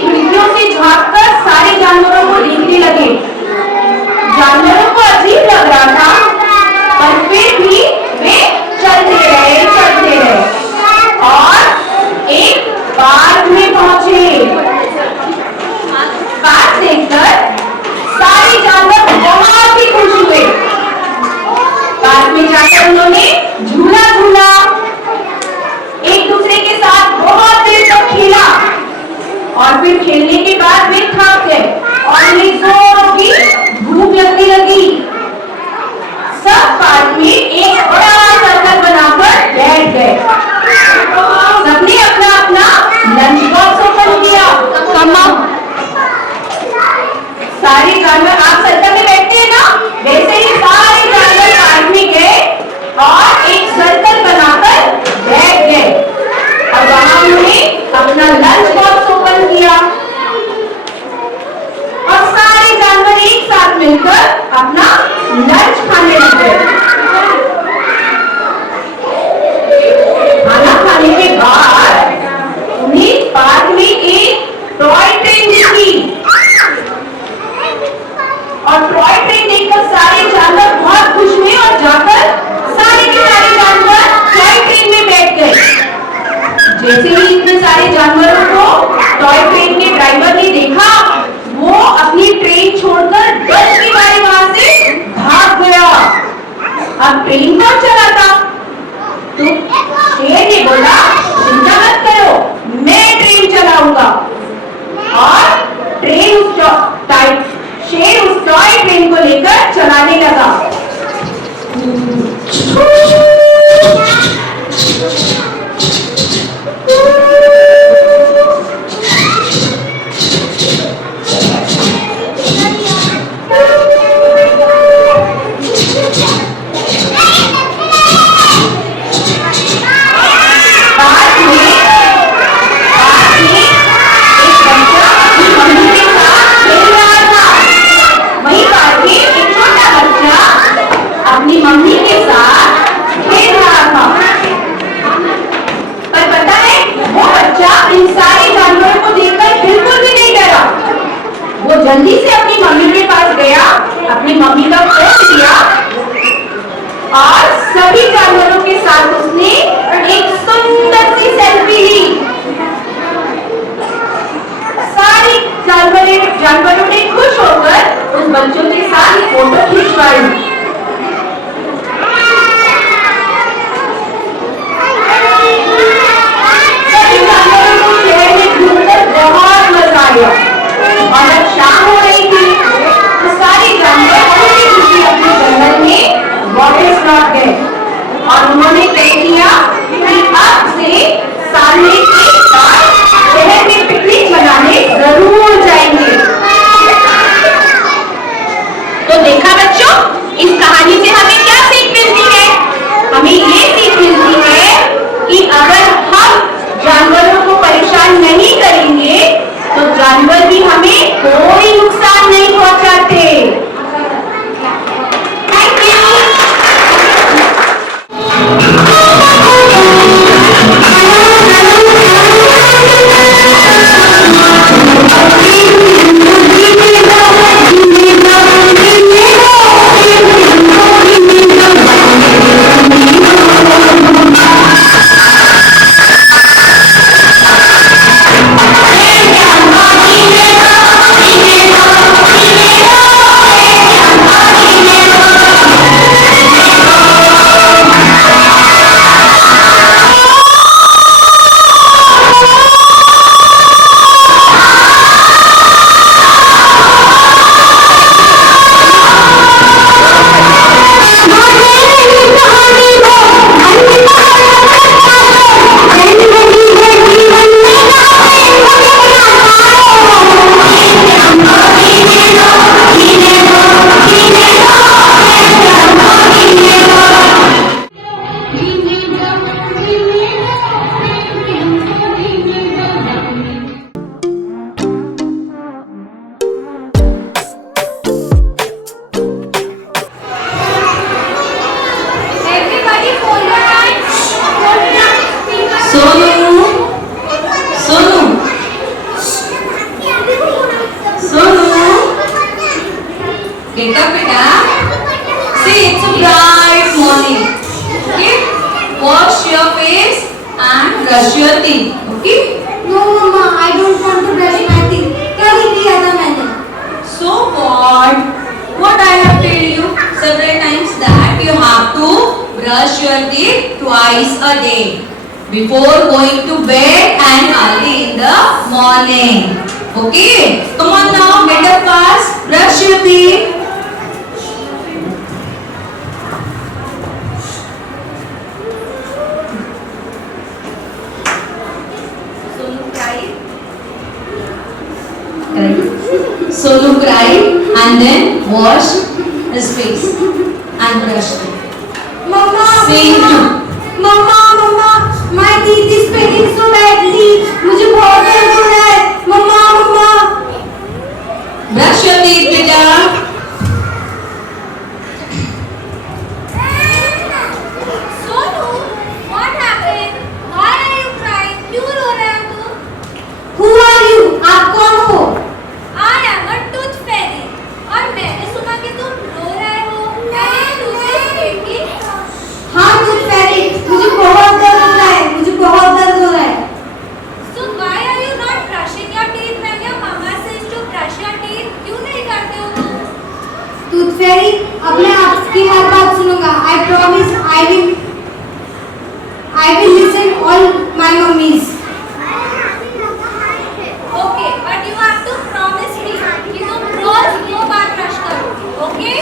खिड़कियों से झांककर सारे जानवरों को देखने लगे। जानवरों को अजीब लग रहा था, पर फिर भी वे चलते रहे और एक पार्क में पहुंचे। पार्क देखकर सारे जानवर बहुत ही खुश हुए। पार्क में जाकर उन्होंने झूला झूला, एक दूसरे के साथ बहुत देर तक खेला और फिर खेलने के बाद वे थक गए और उन्हें जोरों की भूख लगने लगी। सब पार्क में एक बड़ा सर्कल बनाकर बैठ गए। सबने अपना अपना लंच बॉक्स ओपन किया। सारे जानवर, आप सर्कल में बैठते हैं ना, वैसे ही सारे जानवर पार्क में गए और एक सर्कल बनाकर बैठ गए और वहां उन्होंने अपना लंच बॉक्स ओपन किया और सारे जानवर एक साथ मिलकर अपना लंच खाने लगे। खाना खाने के बाद उन्हें पार्क में एक टॉय ट्रेन दिखी और टॉय ट्रेन देखकर सारे जानवर बहुत खुश हुए और जाकर सारे के सारे जानवर टॉय ट्रेन में बैठ गए। जैसे ही इतने सारे जानवरों को टॉय ट्रेन के ड्राइवर ने देखा, वो अपनी ट्रेन छोड़कर डर के मारे वहां से भाग गया। अब ट्रेन कौन चलाता? तो शेर ने बोला, चिंता मत करो, मैं ट्रेन चलाऊंगा। और शेर उस टॉय ट्रेन को लेकर चलाने लगा। अपनी मम्मी के साथ खेल रहा था, पर पता है वो बच्चा इन सारे जानवरों को देखकर बिल्कुल भी नहीं डरा। वो जल्दी से अपनी मम्मी के पास गया, अपनी मम्मी का फोन लिया और सभी जानवरों के साथ उसने एक सुंदर सी सेल्फी ली। सारी जानवरों ने खुश होकर उस बच्चों के साथ फोटो खिंचवाई। बहुत मजा आया और जब शाम हो रही थी तो सारे जानवर खुशी खुशी अपने जंगल में वापस लौट गए और उन्होंने तय किया कि अब से साल में एक बार शहर में पिकनिक मनाने जरूर जाएंगे। तो देखा बच्चों, before going to bed and early in the morning. Okay, come on now, get up fast, brush your teeth. Sonu cried and then wash his face and brush it. Mama, Same mama, too. mama, mama, my teeth is paining so badly. मुझे बहुत दर्द हो रहा है. मम्मा, मम्मा. Brush your teeth, बेटा. Sonu, what happened? Why are you crying? क्यों रो रहे हो तुम? Who are you? आप कौन हो? I am a tooth fairy. और मैंने सुना कि तुम रो रहे हो. मैंने tooth fairy. हाँ tooth fairy. मुझे बहुत दर्द हो रहा है. मुझे बहुत दर्द हो रहा है. So why are you not brushing your teeth when your mama says to brush your teeth? क्यों नहीं करते हो तुम? Tooth fairy, अब मैं आपकी हर बात सुनूंगा. I promise I will listen all my mummies. Okay, but you have to promise me कि तुम रोज 2 बार ब्रश करोगे. Okay?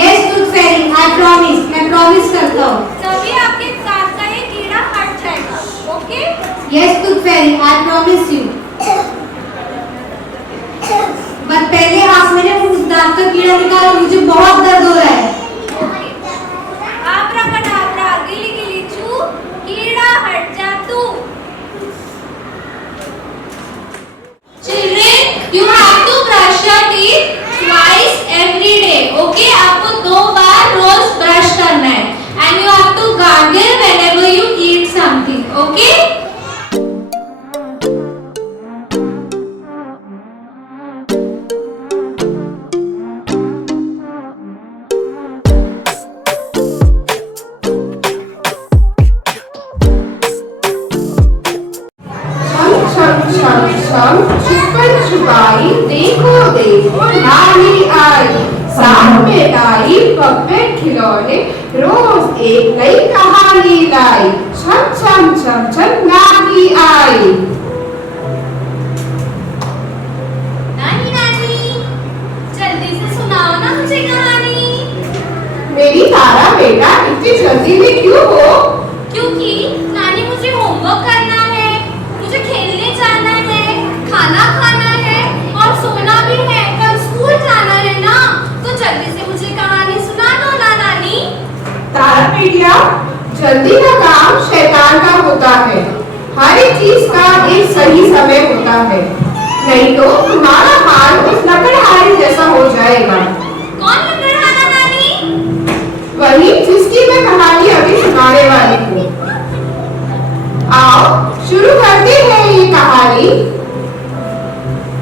Yes, tooth fairy, I promise. मैं promise करता हूँ. तभी आपके दांत का ये कीड़ा हट जाएगा. Okay? Yes, tooth fairy, I promise you. बस पहले आप मेरे उस दांत का कीड़ा निकालो. मुझे बहुत दर्द हो रहा है. आब्राकडाब्रा, गिली गिली चू, कीड़ा हट जा तू. Children, you have to brush your teeth twice every day. Okay? आपको 2 बार रोज ब्रश करना है. And you have to gargle whenever you eat something. Okay? छुपन छुपाई देखो देखो नानी आई साथ में लाई पप्पे खिलौने रोज एक नई कहानी लाई छम छम छम छम नानी आई. नानी नानी, जल्दी से सुनाओ ना मुझे कहानी. मेरी तारा बेटा इतनी जल्दी में क्यों हो? क्योंकि नानी मुझे होमवर्क करना है, मुझे खेलने जाना है, खाना खाना है और सोना भी है. कल स्कूल जाना है ना, तो जल्दी से मुझे कहानी सुना दो ना नानी. तारा बेटिया, जल्दी का काम शैतान का होता है. हर एक चीज का एक सही समय होता है, नहीं तो तुम्हारा हाल उस लकड़हारे जैसा हो जाएगा. कौन लकड़हारा नानी? वही जिसकी मैं कहानी अभी सुनाने वाली हूँ. आओ शुरू करते हैं ये कहानी.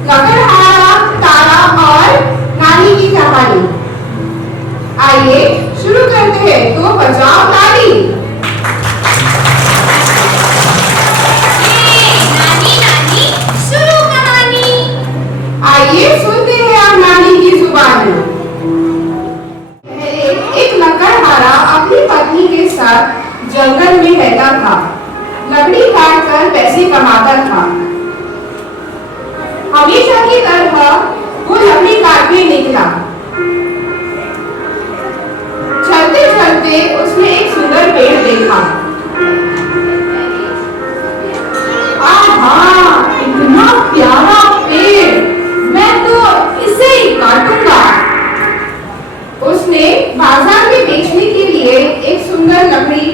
लकड़हारा, तारा और नानी की कहानी. आइए शुरू करते हैं. तो बजाओ ताली. नानी नानी शुरू कहानी. आइए सुनते हैं आप नानी की जुबानी. एक लकड़हारा अपनी पत्नी के साथ जंगल में रहता था. लकड़ी काट कर पैसे कमाता था. हमेशा की तरह वो लकड़ी काटने निकला. चलते चलते उसने एक सुंदर पेड़ देखा. आहा, इतना प्यारा पेड़, मैं तो इसे ही काटूंगा. उसने बाजार में बेचने के लिए एक सुंदर लकड़ी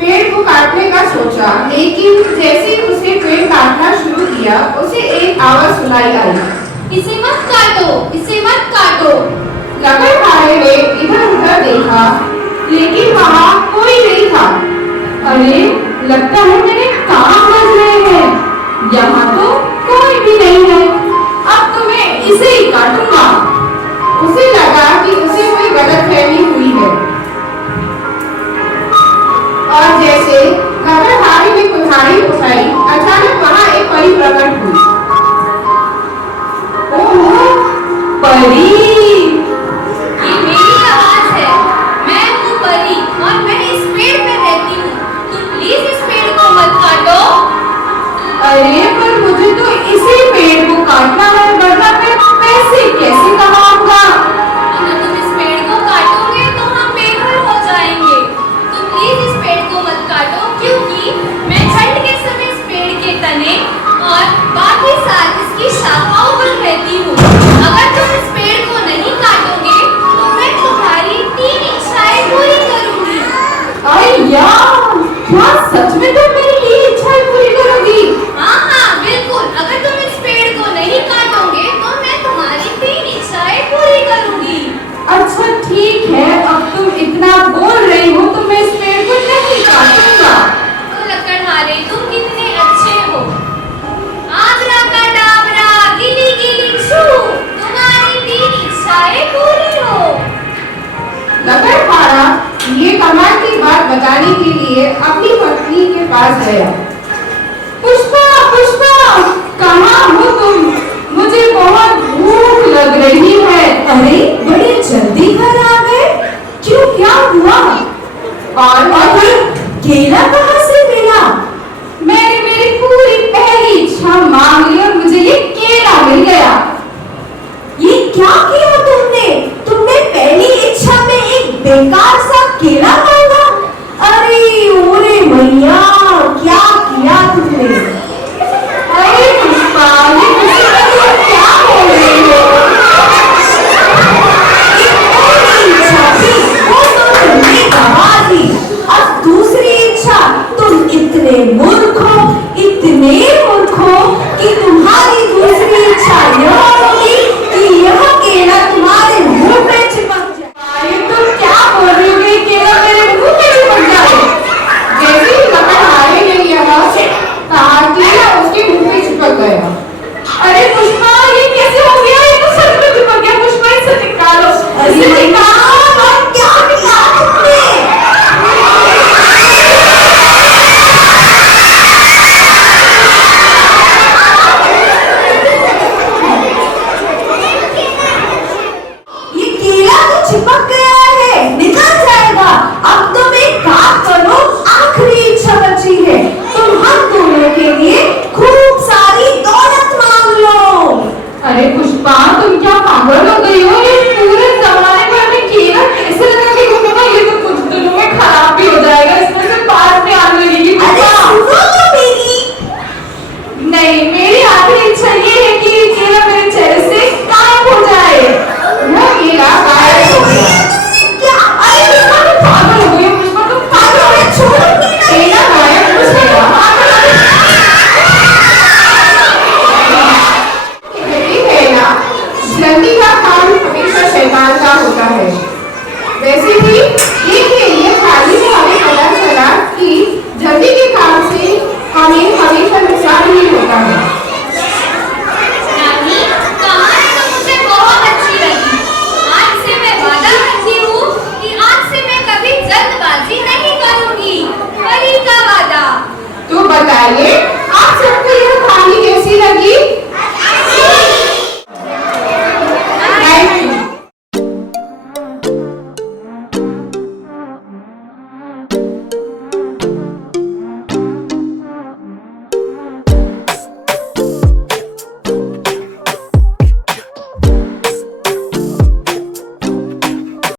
पेड़ को काटने का सोचा. लेकिन जैसे उसने पेड़ काटना शुरू किया, उसे एक आवाज सुनाई आई. इसे मत काटो, इसे मत काटो. लकड़हारे ने इधर उधर देखा, लेकिन वहाँ कोई नहीं था. अरे, लगता है मेरे कान बज रहे हैं. यहाँ तो कोई भी नहीं है. अब तो मैं इसे ही काटूंगा. उसे लगा कि उसे कोई गलतफहमी हुई है. और जैसे लकड़हारे ने कुल्हाड़ी उठाई, अचानक वहाँ एक परी प्रकट हुई. ओह, परी! ये मेरी आवाज है. मैं हूँ परी और मैं इस पेड़ पे रहती हूँ. तुम प्लीज इस पेड़ को मत मुझे तो इसी पेड़ को काटना है, वरना मैं पैसे कैसे कमाऊंगा। अगर तुम इस पेड़ को काटोगे तो हम बेघर हो जाएंगे। तुम प्लीज इस पेड़ को मत काटो, क्योंकि मैं ठंड के समय इस पेड़ के तने और बाकी साल इसकी शाखाओं पर रहती हूँ। अगर तुम इस पेड़ को नहीं काटोगे तो मैं तुम्हारी 3 इच्छाएं पूरी करूंगी। अरे यार, क्या सच में तुम मेरी ये इच्छाएं पूरी करोगी? हाँ हाँ बिल्कुल, अगर तुम इस पेड़ को नहीं काटोगे तो मैं तुम्हारी 3 इच्छाएं पूरी करूंगी। अच्छा ठीक है, अब तुम इतना बोल रही हो तो मैं इस पेड़ को नहीं काटूंगा। तो लकड़हारे तुम कितने अच्छे हो। आबराकाडाबरा, गिली गिली छू, तुम्हारी 3 इच्छाएं पूरी हो। लकड़हारा ये कमाल की बात बताने के लिए अपनी पत्नी के पास गया। पुष्पा, पुष्पा, कहाँ हो तुम? मुझे बहुत भूख लग रही है। अरे बड़ी जल्दी घर आ गए, क्यों, क्या हुआ? और केला कहाँ से मिला? मैंने मेरी पूरी पहली इच्छा मांग ली और मुझे ये केला मिल गया। ये क्या किया तुमने? तुमने पहली इच्छा में एक बेकार सा केला मांगा? अरे ओरे मैया, क्या किया तुमने? अरे पुष्पा, ये तुम क्या बोल रही हो? इच्छा थी वो तो तुमने गवा दी, और दूसरी इच्छा तुम इतने मूर्ख हो कि तुम्हारी दूसरी इच्छा यह होगी कि यह केला तुम्हारे मुंह पे चिपक जाए। ये तुम क्या बोल रही हो? ये केला मेरे मुंह पे चिपक जाए। जैसे ही लकड़हारे ने यह कहा, केला उसके मुंह पे चिपक गया। अरे पुष्पा, ये कैसे हो गया? ये तो सच में चिपक गया। पुष्पा, इसे निकालो, इसे निकालो। क्या किया तुमने? ये केला तो चिपक गया है, निकल जाएगा। अब तुम एक काम करो, आखिरी इच्छा बची है, तुम हम दोनों के लिए खूब सारी दौलत मांग लो। अरे पुष्पा, तुम क्या पागल हो गई हो? ये पूरे जमाने में हमें केला कैसे लगा के घूमूंगा? ये तो कुछ दिनों में खराब भी हो जाएगा। इसमें से पास में आने लगेगी। अरे सुनो तो मेरी। नहीं, मेरी आखिरी इच्छा ये है कि ये केला मेरे चेहरे से गायब हो जाए। यह केला गायब हो गया। क्या? अरे पुष्पा, तुम पागल हो गई हो। पुष्पा, तुम पागल हो गई। छोड़ूंगी नहीं। केला गायब हो जाएगा। पागल हो गई। कहती है ना, जल्दी का काम हमेशा शैतान का होता है। वैसे भी ये खेल खाली से हमें पता चला कि जल्दी के काम से हमें हमेशा नुकसान ही होता है। नानी, कहानी तो मुझे बहुत अच्छी लगी। आज से मैं वादा करती हूँ कि आज से मैं कभी जल्दबाजी नहीं करूँगी। परी का वादा। तो बताइए,